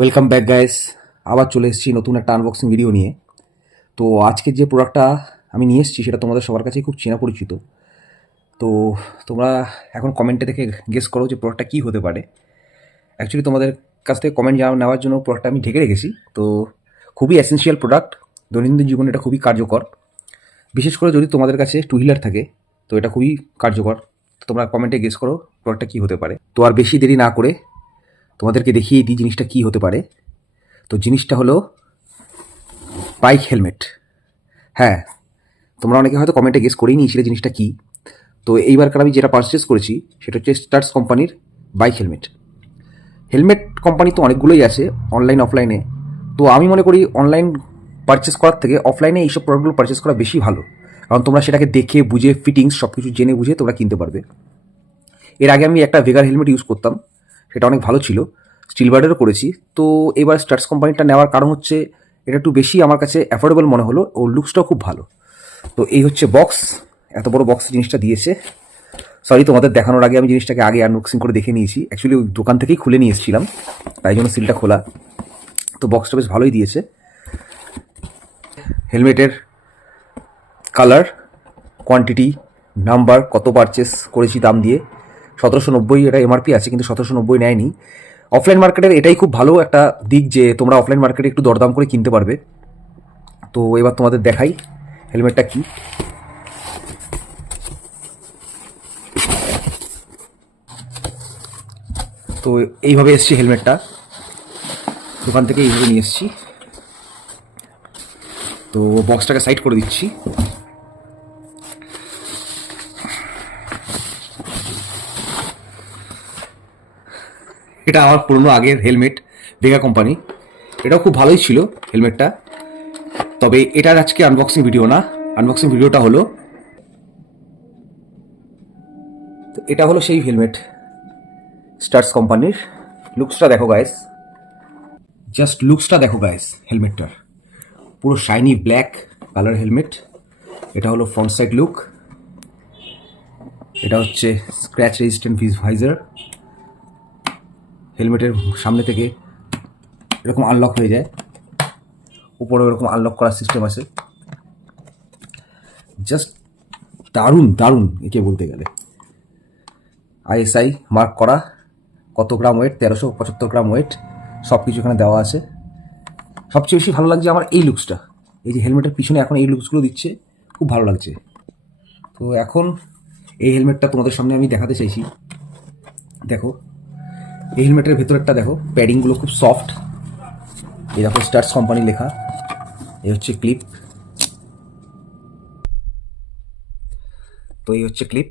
Welcome back guys. আবার চলে এসেছি নতুন একটা আনবক্সিং ভিডিও নিয়ে। তো আজকের যে প্রোডাক্টটা আমি নিয়ে এসেছি সেটা তোমাদের সবার কাছেই খুব চেনা পরিচিত। তো তোমরা এখন কমেন্টে দেখে গেস করো যে প্রোডাক্টটা কী হতে পারে। অ্যাকচুয়ালি তোমাদের কাছ থেকে কমেন্ট নেওয়ার জন্য প্রোডাক্টটা আমি ঢেকে রেখেছি। তো খুবই এসেন্সিয়াল প্রোডাক্ট, দৈনন্দিন জীবনে এটা খুবই কার্যকর। বিশেষ করে যদি তোমাদের কাছে টু হুইলার থাকে তো এটা খুবই কার্যকর। তো তোমরা কমেন্টে গেস করো প্রোডাক্টটা কী হতে পারে। তো আর বেশি দেরি না করে তোমাদেরকে দেখিয়ে দিই জিনিসটা কী হতে পারে। তো জিনিসটা হলো বাইক হেলমেট। হ্যাঁ, তোমরা অনেকে হয়তো কমেন্টে গেস করেই নিয়েছিলে জিনিসটা কী। তো এইবারকার আমি যেটা পারচেস করেছি সেটা হচ্ছে স্টার্স কোম্পানির বাইক হেলমেট। হেলমেট কোম্পানি তো অনেকগুলোই আছে, অনলাইন অফলাইনে। তো আমি মনে করি অনলাইন পারচেস করার থেকে অফলাইনে এইসব প্রোডাক্টগুলো পারচেস করা বেশি ভালো, কারণ তোমরা সেটাকে দেখে বুঝে ফিটিংস সব কিছু জেনে বুঝে তোমরা কিনতে পারবে। এর আগে আমি একটা ভেগার হেলমেট ইউজ করতাম, সেটা অনেক ভালো ছিল, স্টিলবার্ডেরও করেছি। তো এবার স্টার্স কোম্পানিটা নেওয়ার কারণ হচ্ছে এটা একটু বেশি আমার কাছে অ্যাফোর্ডেবল মনে হলো, ওর লুকসটাও খুব ভালো। তো এই হচ্ছে বক্স, এত বড় বক্স জিনিসটা দিয়েছে। সরি, তোমাদের দেখানোর আগে আমি জিনিসটাকে আগে আনবক্সিং করে দেখে নিয়েছি। অ্যাকচুয়ালি ওই দোকান থেকেই খুলে নিয়ে এসেছিলাম, তাই জন্য সিলটা খোলা। তো বক্সটা বেশ ভালোই দিয়েছে। হেলমেটের কালার, কোয়ান্টিটি, নাম্বার, কত পারচেস করেছি দাম দিয়ে 1790 এটা এমআরপি আছে, কিন্তু 1790 নেয়নি। অফলাইন মার্কেটের এটাই খুব ভালো একটা দিক যে তোমরা অফলাইন মার্কেটে একটু দরদাম করে কিনতে পারবে। তো এবার তোমাদের দেখাই হেলমেটটা কি। তো এইভাবে এসছি হেলমেটটা, দোকান থেকে এইভাবে নিয়ে এসছি। তো বক্সটাকে সাইড করে দিচ্ছি। এটা আমার পুরনো আগের হেলমেট, ভেগা কোম্পানি। এটাও খুব ভালোই ছিল হেলমেটটা। তবে এটার আজকে আনবক্সিং ভিডিও না, আনবক্সিং ভিডিওটা হলো, তো এটা হলো সেই হেলমেট স্টার্স কোম্পানির। লুকসটা দেখো গাইস, জাস্ট লুকসটা দেখো গাইস হেলমেটটার। পুরো শাইনি ব্ল্যাক কালার হেলমেট। এটা হলো ফ্রন্ট সাইড লুক। এটা হচ্ছে স্ক্র্যাচ রেজিস্ট্যান্ট ভাইজার। হেলমেটের সামনে থেকে এরকম আনলক হয়ে যায়, উপরে এরকম আনলক করার সিস্টেম আছে। জাস্ট দারুণ দারুণ একে বলতে গেলে। আইএসআই মার্ক করা, কত গ্রাম ওয়েট, 1375 গ্রাম ওয়েট, সব কিছু এখানে দেওয়া আছে। সবচেয়ে বেশি ভালো লাগছে আমার এই লুকসটা, এই যে হেলমেটের পিছনে এখন এই লুকসগুলো দিচ্ছে, খুব ভালো লাগছে। তো এখন এই হেলমেটটা তোমাদের সামনে আমি দেখাতে চাইছি। দেখো এই হেলমেটের ভেতরেরটা দেখো, প্যাডিংগুলো খুব সফট। এই দেখো স্টার্স কোম্পানি লেখা। এই হচ্ছে ক্লিপ। তো এই হচ্ছে ক্লিপ,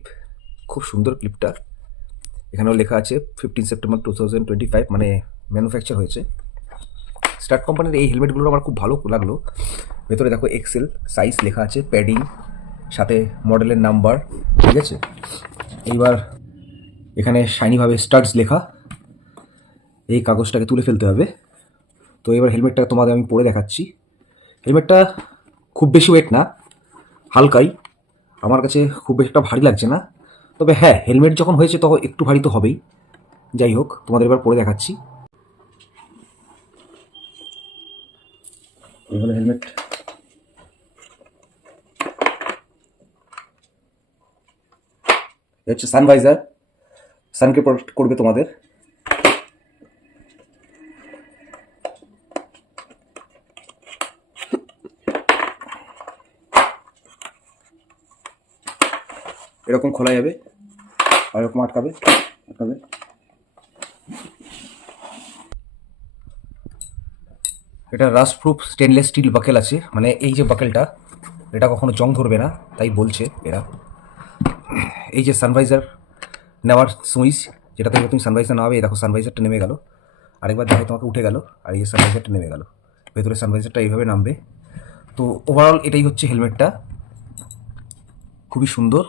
খুব সুন্দর ক্লিপটা। এখানেও লেখা আছে 15 সেপ্টেম্বর 2025, মানে ম্যানুফ্যাকচার হয়েছে। স্টার্ট কোম্পানির এই হেলমেটগুলো আমার খুব ভালো লাগলো। ভেতরে দেখো এক্সেল সাইজ লেখা আছে, প্যাডিং, সাথে মডেলের নাম্বার, ঠিক আছে। এইবার এখানে শাইনিভাবে স্টার্টস লেখা, এই কাগজটাকে তুলে ফেলতে হবে। তো এবার হেলমেটটা তোমাদের আমি পরে দেখাচ্ছি। হেলমেটটা খুব বেশি ওয়েট না, হালকাই, আমার কাছে খুব বেশি একটা ভারী লাগছে না। তবে হ্যাঁ, হেলমেট যখন হয়েছে তখন একটু ভারী তো হবেই। যাই হোক, তোমাদের এবার পরে দেখাচ্ছি। এই হলো হেলমেট। এটা হচ্ছে সানভাইজার, সানকে প্রোটেক্ট করবে তোমাদের। এরকম খোলা যাবে আর এরকম আটকাবে আটকাবে। এটা rust proof stainless steel buckle আছে, মানে এই যে বাকেলটা, এটা কখনো জং ধরবে না তাই বলছে এরা। এই যে সানভাইজার নেওয়ার সুইচ, যেটা থেকে তুমি সানভাইজার নামাবে, এই দেখো সানভাইজারটা নেমে গেল, আরেকবার দেখো তোমাকে উঠে গেল, আর এই সানভাইজারটা নেমে গেল। ভেতরে সানভাইজারটা এইভাবে নামবে। তো ওভারঅল এটাই হচ্ছে হেলমেটটা, খুবই সুন্দর,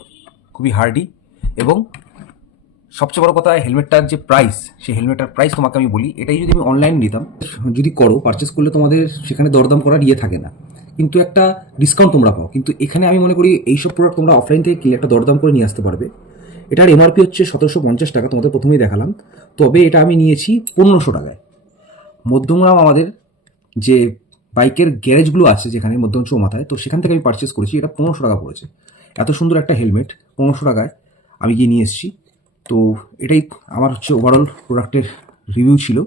খুবই হার্ডি। এবং সবচেয়ে বড় কথা, হেলমেটটার যে প্রাইস, সেই হেলমেটটার প্রাইস তোমাকে আমি বলি, এটাই যদি আমি অনলাইন নিতাম, যদি করো পারচেস করলে তোমাদের সেখানে দরদাম করার ইয়ে থাকে না, কিন্তু একটা ডিসকাউন্ট তোমরা পাও। কিন্তু এখানে আমি মনে করি এইসব প্রোডাক্ট তোমরা অফলাইন থেকে কিনলে একটা দরদাম করে নিয়ে আসতে পারবে। এটার এমআরপি হচ্ছে 1750 টাকা, তোমাদের প্রথমেই দেখালাম। তবে এটা আমি নিয়েছি 1500 টাকায়। মধ্যমগ্রাম আমাদের যে বাইকের গ্যারেজগুলো আছে যেখানে মধ্যম চৌমাথায়, তো সেখান থেকে আমি পারচেস করেছি। এটা 1500 টাকা পড়েছে। এত সুন্দর একটা হেলমেট 1500 টাকায় আমি গিয়ে নিয়ে এসেছি। তো এটাই আমার হচ্ছে ওভারঅল প্রোডাক্টের রিভিউ ছিল।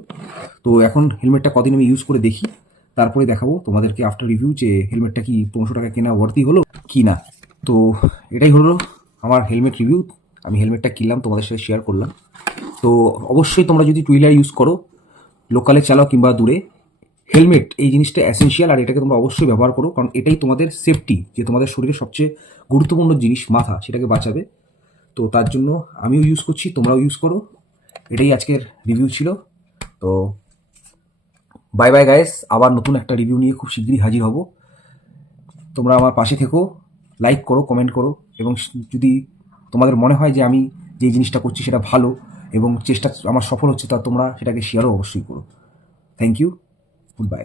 তো এখন হেলমেটটা কদিন আমি ইউজ করে দেখি, তারপরে দেখাবো তোমাদেরকে আফটার রিভিউ যে হেলমেটটা কি 1500 টাকা কেনা ওয়ার্থি হলো কি না। তো এটাই হলো আমার হেলমেট রিভিউ। আমি হেলমেটটা কিনলাম, তোমাদের সাথে শেয়ার করলাম। তো অবশ্যই তোমরা যদি টু হুইলার ইউজ করো, লোকালে চালাও কিংবা দূরে, হেলমেট এই জিনিসটা অ্যাসেনশিয়াল, আর এটাকে তোমরা অবশ্যই ব্যবহার করো, কারণ এটাই তোমাদের সেফটি, যে তোমাদের শরীরের সবচেয়ে গুরুত্বপূর্ণ জিনিস মাথা, সেটাকে বাঁচাবে। তো তার জন্য আমিও ইউজ করছি, তোমরাও ইউজ করো। এটাই আজকের রিভিউ ছিল। তো বাই বাই গাইস, আবার নতুন একটা রিভিউ নিয়ে খুব শীঘ্রই হাজির হব। তোমরা আমার পাশে থেকো, লাইক করো, কমেন্ট করো, এবং যদি তোমাদের মনে হয় যে আমি যে জিনিসটা করছি সেটা ভালো এবং চেষ্টা আমার সফল হচ্ছে, তা তোমরা সেটাকে শেয়ারও অবশ্যই করো। Thank you, good by.